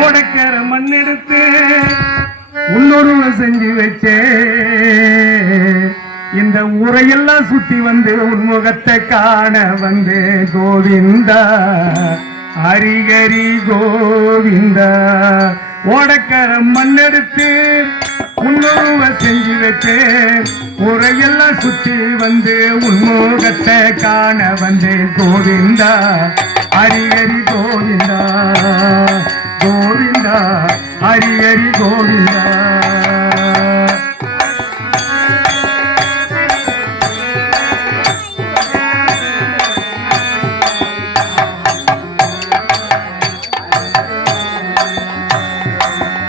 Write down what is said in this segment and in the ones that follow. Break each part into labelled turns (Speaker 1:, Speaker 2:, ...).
Speaker 1: ஓடக்கர மண் எடுத்து செஞ்சு வச்சே. இந்த ஊரையெல்லாம் சுத்தி வந்து உன்முகத்தை காண வந்து கோவிந்தா. ஹரிஹரி கோவிந்தா. ஓடக்கர மண் எடுத்து உன்னொருவ செஞ்சு வச்சே. உரையெல்லாம் சுத்தி வந்து உன்முகத்தை காண வந்து கோவிந்தா. ஹரிஹரி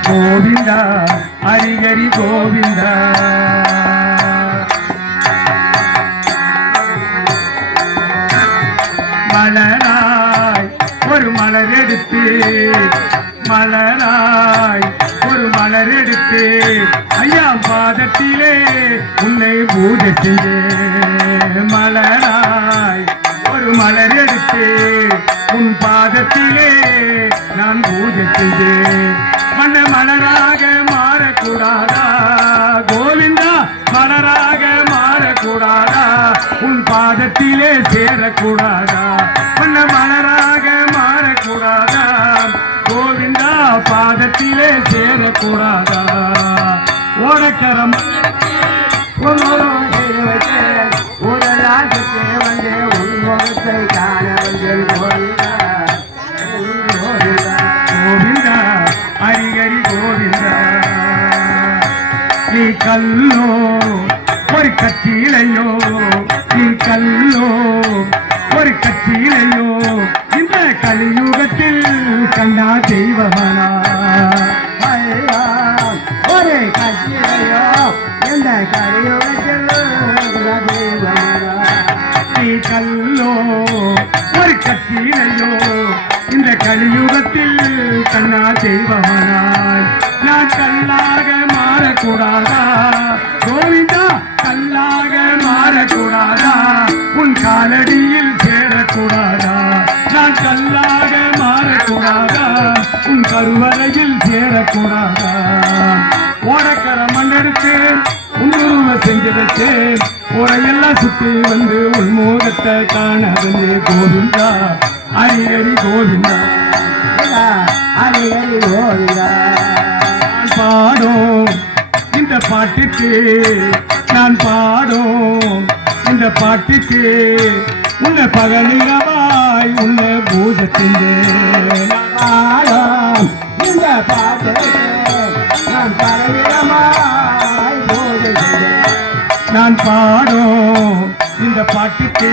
Speaker 1: கோவிந்தா ஹரி ஹரி கோவிந்தா. மலராய் ஒரு மலர் எடுத்து மலராய் ஒரு மலர் எடுத்து ஐயா பாதத்திலே உன்னை பூஜை செய்து மலராய் ஒரு மலர் எடுத்து உன் பாதத்திலே நான் பூஜை செய்தேன் மன்ன மலராக மாறக்கூடாதா? கோவிந்தா மலராக மாறக்கூடாதா? உன் பாதத்திலே சேரக்கூடாதா? மன்ன மலராக மாறக்கூடாதா? கோவிந்தா பாதத்திலே சேரக்கூடாதா? ஓடக்கரம் கல்லோ ஒரு கட்சியிலையோ நீ கல்லோ ஒரு கட்சியிலையோ இந்த கலியுகத்தில் கண்ணா தெய்வமனா? ஐயா, ஒரு கட்சியிலையோ இந்த கலியுகத்தில் நீ கல்லோ ஒரு கட்சியிலையோ இந்த கலியுகத்தில் கண்ணா தெய்வமனாய் நான் கல்லாக மாறக்கூடாதா? கோவிந்தா கல்லாக மாறக்கூடாதா? உன் காலடியில் சேரக்கூடாதா? நான் கல்லாக மாறக்கூடாதா? உன் கருவறையில் சேரக்கூடாதா? ஓடக்கர மண்ணெடுத்து உன்னுருவ செஞ்சு வச்சு உரையெல்லாம் சுத்தி வந்து உள்மோகத்தை காண வந்து கோவிந்தா. ஹரி கோவிந்தா. ஹரி கோவிந்தா. பாடும். பாட்டுக்கு நான் பாடும். இந்த பாட்டுக்கு உன்னை பகலிரவாய் உன்னை பூஜத்திலே பாடும். இந்த பாட்டு நான் பகலிரமாய் பூஜை நான் பாடும். இந்த பாட்டுக்கு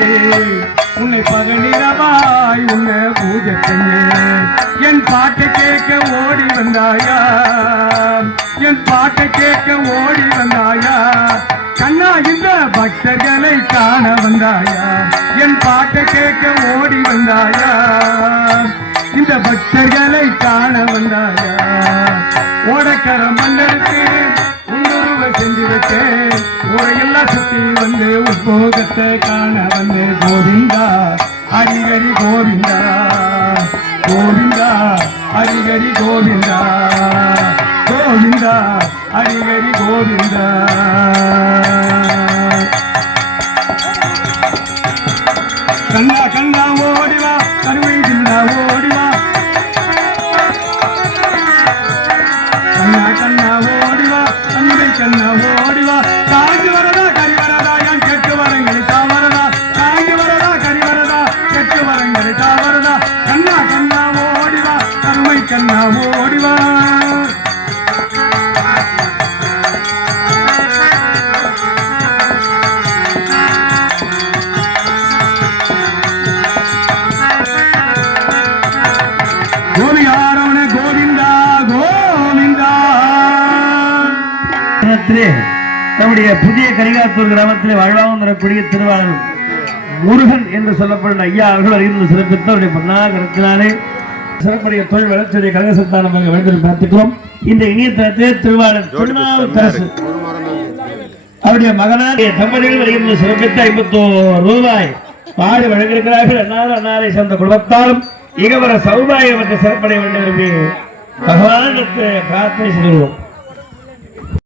Speaker 1: உன்னை பகலிரவாய் உன்னை பூஜை செய்ய என் பாட்டை கேட்க ஓடி வந்தாயா? என் பாட்டை கேட்க ஓடி வந்தாயா? கண்ணா இந்த பக்தர்களை காண வந்தாயா? என் பாட்டை கேட்க ஓடி வந்தாயா? இந்த பக்தர்களை காண வந்தாயா? உத்போகத்தை காண வந்து கோவிந்தா அடிகடி கோவிந்தா. கோவிந்தா அடிகடி கோவிந்தா. கோவிந்தா அடிகடி கோவிந்தா. கண்ணா
Speaker 2: கிராமத்திலே நம்முடைய புதிய கரிகாத்தூர் கிராமத்திலே வாழ்வாங்கம் வரக்கூடிய திருவாளர் முருகன் என்று சொல்லப்படும் ஐயா அவர்கள் அறிந்து சிறப்பித்து அவருடைய பொன்னா கருத்தினாலே சிறப்புடைய தொழில் வளர்ச்சியுடைய கழக சந்தானம் வேண்டும் பிரார்த்திக்கிறோம் இந்த இனிய தளத்திலே திருவாளர் திருநாவுக்கரசு அவருடைய மகனார் தம்பதிகள் வருகின்ற சிறப்பித்து ஐம்பத்தோரு ரூபாய் பாடு வழங்கியிருக்கிறார்கள். அன்னாரும் அன்னாரை சேர்ந்த குடும்பத்தாலும் இகவர சௌபாயம் என்ற சிறப்படைய வேண்டும் என்று பகவானிடத்தை பிரார்த்தனை செய்து கொள்வோம்